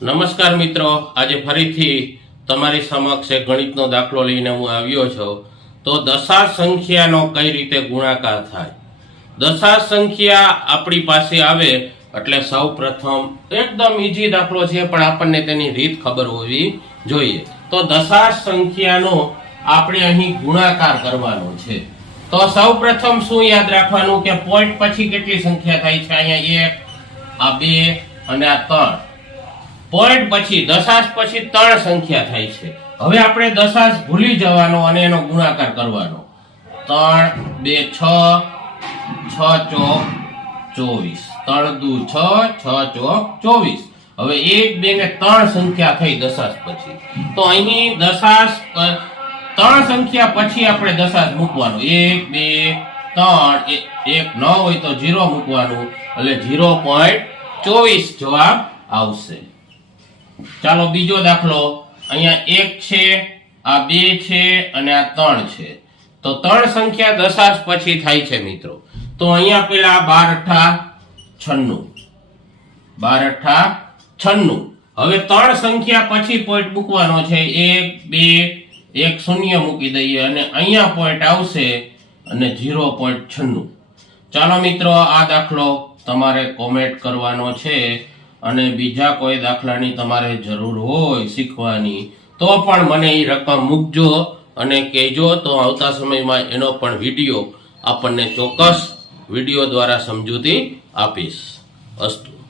નમસ્કાર મિત્રો, આજે ફરીથી તમારી સમક્ષ એક ગણિતનો દાખલો લઈને હું આવ્યો છું. તો દશાંશ સંખ્યાનો કઈ રીતે ગુણાકાર થાય. દશાંશ સંખ્યા આપણી પાસે આવે એટલે સૌ પ્રથમ એકદમ ઈઝી દાખલો છે, પણ આપણને તેની રીત ખબર હોવી જોઈએ. તો દશાંશ સંખ્યાનો આપણે અહીં ગુણાકાર કરવાનો છે. તો સૌ પ્રથમ શું યાદ રાખવાનું કે પોઈન્ટ પછી કેટલી સંખ્યા થાય છે? અહીંયા 1, આ 2 અને આ 3. પોઈન્ટ પછી દશાંશ પછી 3 સંખ્યા થાય છે. હવે આપણે દશાંશ ભૂલી જવાનો અને એનો ગુણાકાર કરવાનો. 3 2 6 6 ચોક 24, 3 દુ 6 6 ચોક 24. હવે 1 2 ને 3 સંખ્યા થઈ દશાંશ પછી. તો અહીં દશાંશ 3 સંખ્યા પછી આપણે દશાંશ મૂકવાનો. 1 2 3 1 ન હોય તો 0 મૂકવાનું, એટલે 0.24 જવાબ આવશે. ચાલો બીજો દાખલો. અહીંયા 1 છે, આ 2 છે અને આ 3 છે. તો 3 સંખ્યા દશાંશ પછી થાય છે મિત્રો. તો અહીંયા પેલા 12 8 96. હવે 3 સંખ્યા પછી પોઈન્ટ મૂકવાનો છે. 1 2 1 શૂન્ય મૂકી દઈએ અને અહીંયા પોઈન્ટ આવશે અને 0.96. ચાલો મિત્રો, આ દાખલો તમારે કોમેન્ટ કરવાનો છે. અને બીજા કોઈ દાખલાની તમારે જરૂર હોય શીખવાની તો પણ મને એ રકમ મૂકજો અને કહેજો, તો આવતા સમયમાં એનો પણ વિડીયો આપણને ચોક્કસ વિડીયો દ્વારા સમજૂતી આપીશ. અસ્તુ.